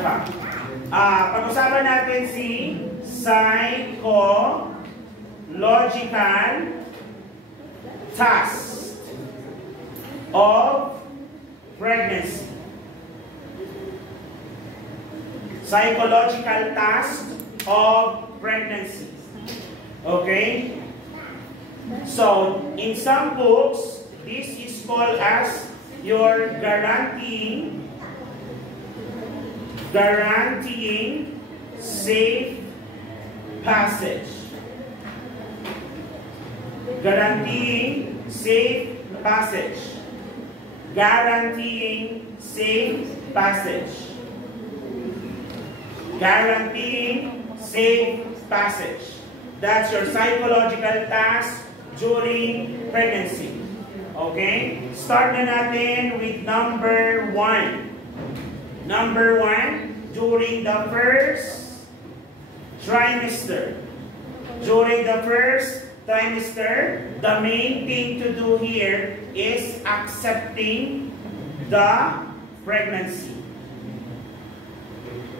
pa. Pag-usapan natin si psychological task of pregnancy. Psychological task of pregnancy. Okay? So, in some books, this is called as your guaranteeing safe passage. Guaranteeing safe passage. Guaranteeing safe passage. Guaranteeing safe passage. That's your psychological task during pregnancy. Okay? Start na natin with number 1. Number 1, during the first trimester. During the first trimester, the main thing to do here is accepting the pregnancy.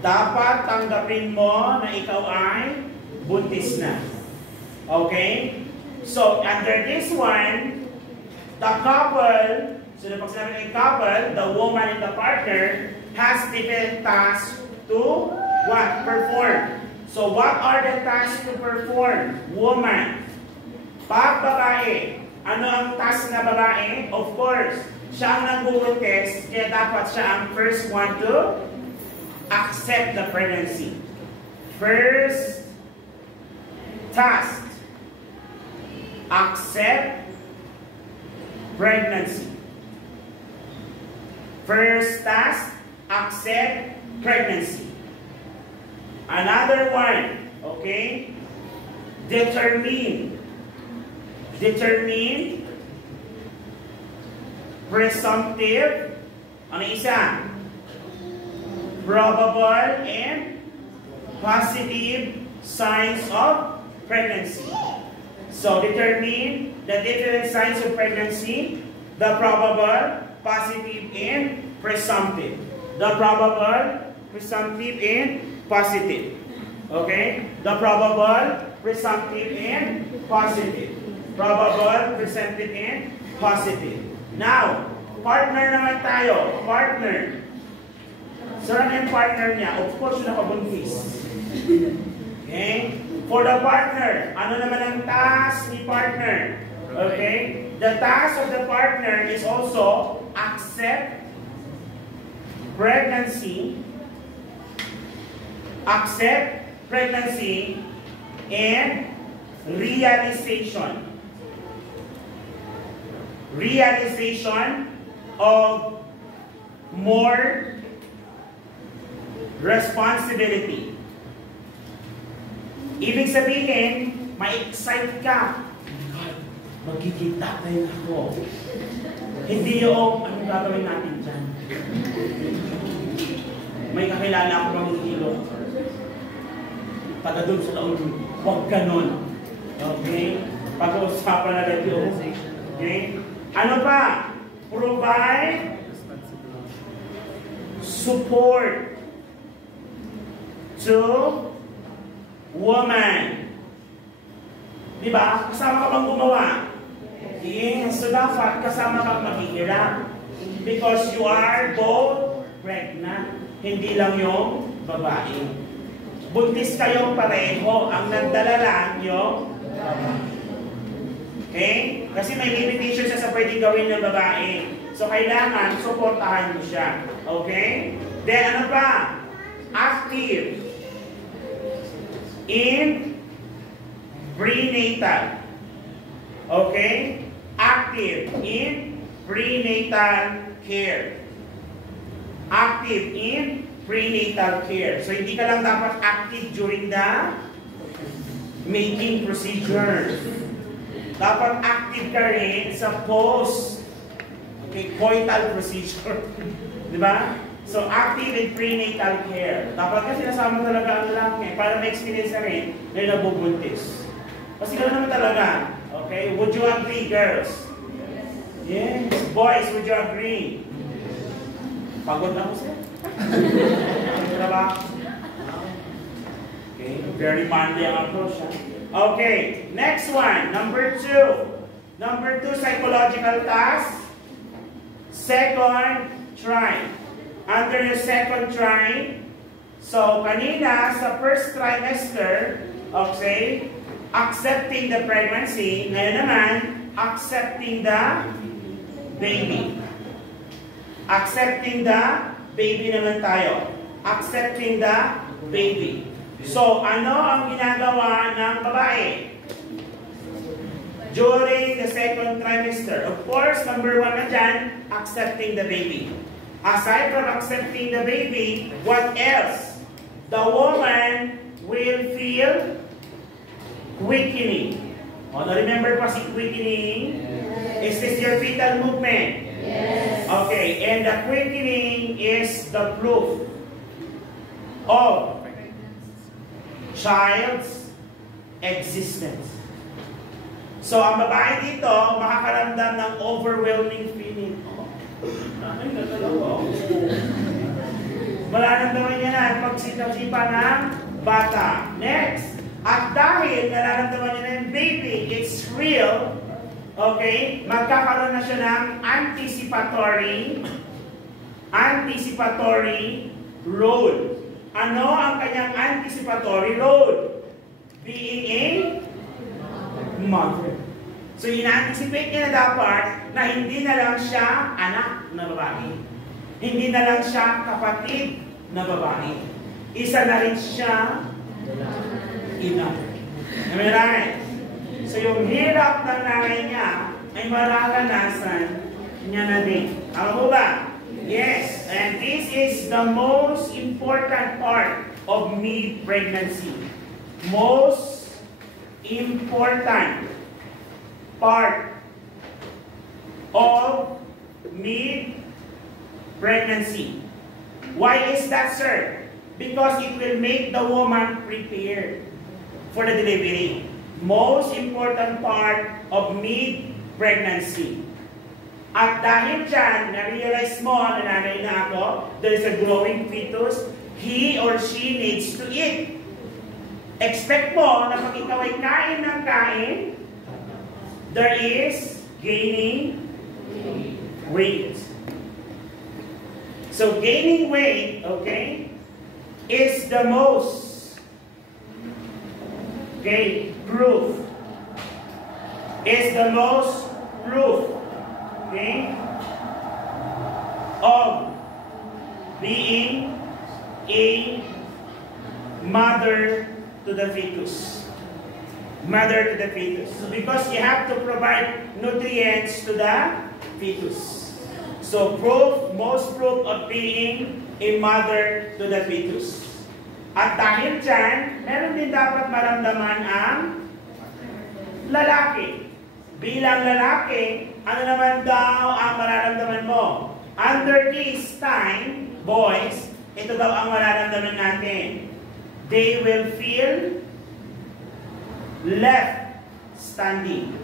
Dapat tanggapin mo na ikaw ay buntis na. Okay? So, under this one, the couple, so pag sinabi ng couple, the woman and the partner, has different tasks to what? Perform. So, what are the tasks to perform? Woman. Pag babae, ano ang task na babae? Of course, siya ang nagbubuntis, kaya dapat siya ang first one to accept the pregnancy. First task, accept pregnancy. First task, accept pregnancy. Another one, okay? Determine presumptive, ano isa? Probable and positive signs of pregnancy. So, determine the different signs of pregnancy, the probable, positive, and presumptive. The probable, presumptive, and positive. Okay? The probable, presumptive, and positive. Probable, presumptive, and positive. Now, partner naman tayo. Partner. So, ano yung partner niya? Of course, yung nakabuntis. Okay? For the partner, ano naman ang task ni partner? Okay? The task of the partner is also accept pregnancy, and realization. Realization of more responsibility. Ibig sabihin, ma-excite ka. God, magiging tatay na ako. Hindi yung, anong gagawin natin dyan? May kakilala ako mamihilo. Taga doon sa taon, huwag ganon. Okay? Pag-uusapan na rin yun. Okay? Ano pa? Provide support to woman. Diba? Kasama ka bang gumawa? Yes. So dapat kasama kang maghihirap. Because you are both pregnant. Hindi lang yung babae. Buntis kayong pareho. Ang nagdala lang yung babae. Okay? Kasi may limitation siya sa pwedeng gawin ng babae. So kailangan suportahan mo siya. Okay? Then ano pa? Active in prenatal. Okay? Active in prenatal care. Active in prenatal care. So, hindi ka lang dapat active during the making procedure. Dapat active ka rin sa post, okay, coital procedure. Diba? So, active in prenatal care. Dapat kasi nasama talaga ang lalaki para ma-experience na rin na nabubuntis. Kasi gano'n naman talaga. Okay? Would you agree, girls? Yes. Boys, would you agree? Pagod ako sir. Trabaho. Okay, very manly ang approach. Okay, next one, number 2. Number 2, psychological task. Second, try. Under your second try, so kanina sa first trimester, okay, accepting the pregnancy. Ngayon naman, accepting the baby. Accepting the baby naman tayo. Accepting the baby. So, ano ang ginagawa ng babae during the second trimester? Of course, number 1 na dyan, accepting the baby. Aside from accepting the baby, what else? The woman will feel quickening. Remember pa si quickening? Is this your fetal movement? Yes. Okay, and the quickening is the proof of child's existence. So, ang babae dito, makakaramdam ng overwhelming feeling. Ay, natalawa. Mararamdaman niya na ang pagsita-sipa ng bata. Next, at dahil nararamdaman niya na yung baby, it's real, okay, magkakaroon na siya ng anticipatory role. Ano ang kanyang anticipatory role? Being a mother. So, ina-anticipate niya na dapat na hindi na lang siya anak na babae. Hindi na lang siya kapatid na babae. Isa na rin siya ina. Am I right? So, yung hirap ng nanay niya ay mararanasan niya na din. Tama po ba? Yes, and this is the most important part of mid-pregnancy. Most important part of mid-pregnancy. Why is that, sir? Because it will make the woman prepared for the delivery. Most important part of mid-pregnancy. At dahil dyan, na-realize mo na nanay na ako, there is a growing fetus, he or she needs to eat. Expect mo na pag ikaw ay kain ng kain, there is gaining weight. So gaining weight, okay, is the most, okay, proof. Is the most proof. Okay, of being a mother to the fetus. Mother to the fetus. Because you have to provide nutrients to the fetus. So most proof of being a mother to the fetus. At dahil dyan, meron din dapat maramdaman ang lalaki. Bilang lalaki, ano naman daw ang mararamdaman mo? Under this time, boys, ito daw ang mararamdaman natin. They will feel left standing.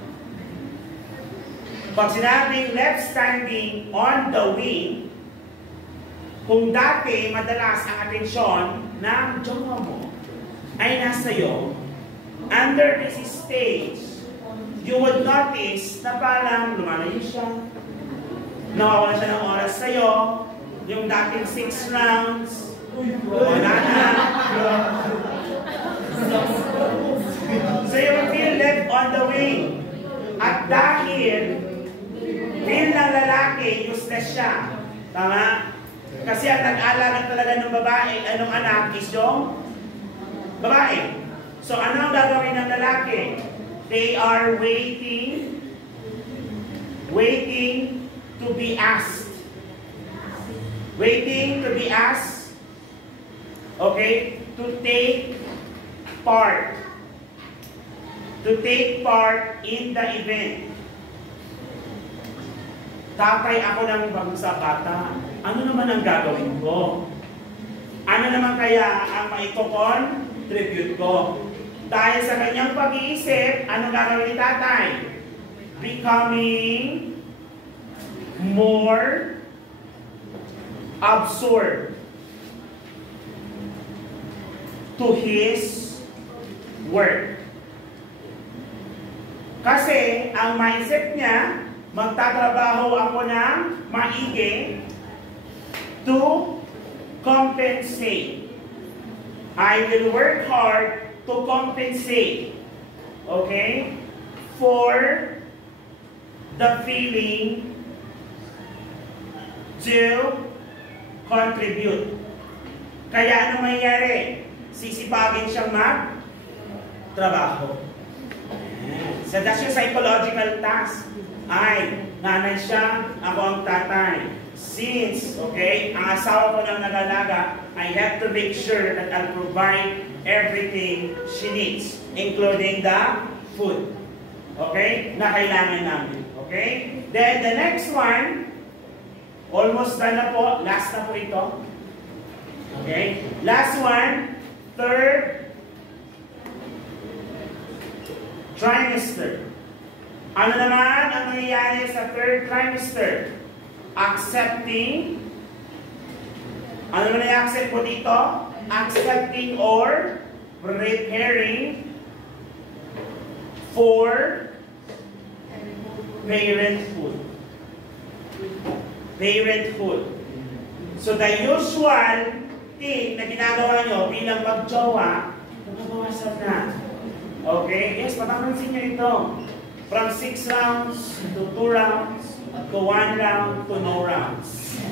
Pag sinabing left standing on the wing, kung dati madalas ang atensyon ng jowa mo ay nasa iyo, under this stage, you would notice na parang lumalayo siya, nawawala siya ng oras sa'yo, yung dating 6 rounds, wala na. So you will feel left on the wing. At dahil feel ng lalaki, useless siya. Tama? Kasi ang nag-alaga talaga ng babae, anong anak is yung babae. So ano ang gagawin ng lalaki? They are waiting to be asked. Waiting to be asked, okay, to take part. To take part in the event. Tatay ako ng bangsa bata. Ano naman ang gagawin ko? Ano naman kaya ang maiko-contribute ko? Dahil sa kanyang pag-iisip, ano gagawin ni tatay? Becoming more absorb to his work. Kasi ang mindset niya, magtatrabaho ako ng maigi to compensate. I will work hard to compensate, okay, for the feeling to contribute. Kaya ano mangyari? Sisipagin siyang mag-trabaho. So that's your psychological task. Ay, nanay siya, ako ang tatay. Since, okay, ang asawa ko nang nag-alaga, I have to make sure that I'll provide everything she needs, including the food. Okay? Na kailangan namin. Okay? Then the next one, almost done na po. Last na po ito. Okay? Last one, third trimester. Ano naman ang nangyayari sa third trimester? Accepting. Ano naman i-accept po dito? Accepting or preparing for parenthood. Parenthood. So the usual thing na ginagawa nyo bilang mag-jowa, nababawasan na. Okay? Yes, patapansin nyo ito. From 6 rounds to 2 rounds, to 1 round to no rounds.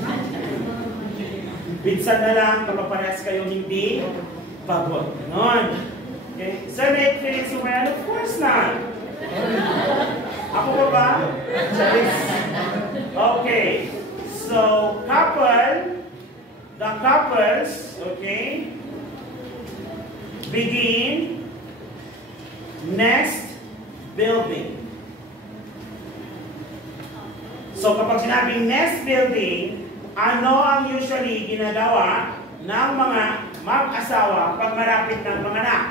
Binsan na lang kapag parehas kayo hindi pagod. Ganon. Okay? Sir, may feelings mo yan? Of course not. Ako pa ba? Okay. So, the couples, okay, begin nest building. So, kapag sinabing nest building, ano ang usually ginagawa ng mga mag-asawa pag malapit ng panganak?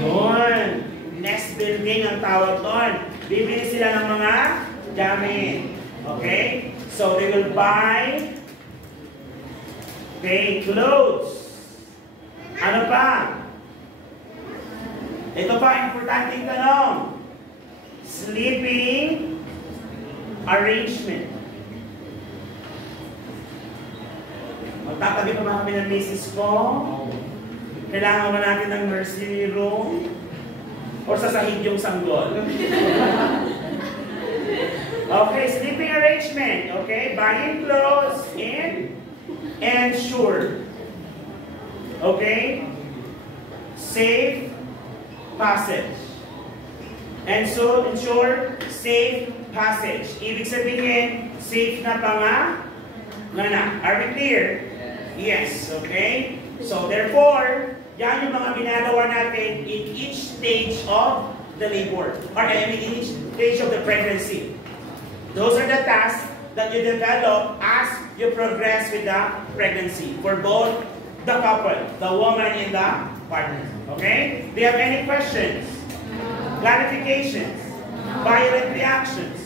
Yun. Nest building ang tawag doon. Bibili sila ng mga gamit. Okay? So, they will buy clothes. Ano pa? Ito pa, importanteng tanong. Sleeping arrangement. Magtatabi pa ba kami ng misis ko? Kailangan ba natin ng nursery room? O sa sahig yung sanggol? Okay, sleeping arrangement. Okay, buying clothes and ensure. Okay? Safe passage. And so, ensure safe passage. Ibig sabihin, safe na panganak. Are we clear? Yes. Okay? So, therefore, yan yung mga ginagawa natin in each stage of the labor. Or in each stage of the pregnancy. Those are the tasks that you develop as you progress with the pregnancy. For both the couple, the woman and the partner. Okay? Do you have any questions? Clarifications? Violent reactions?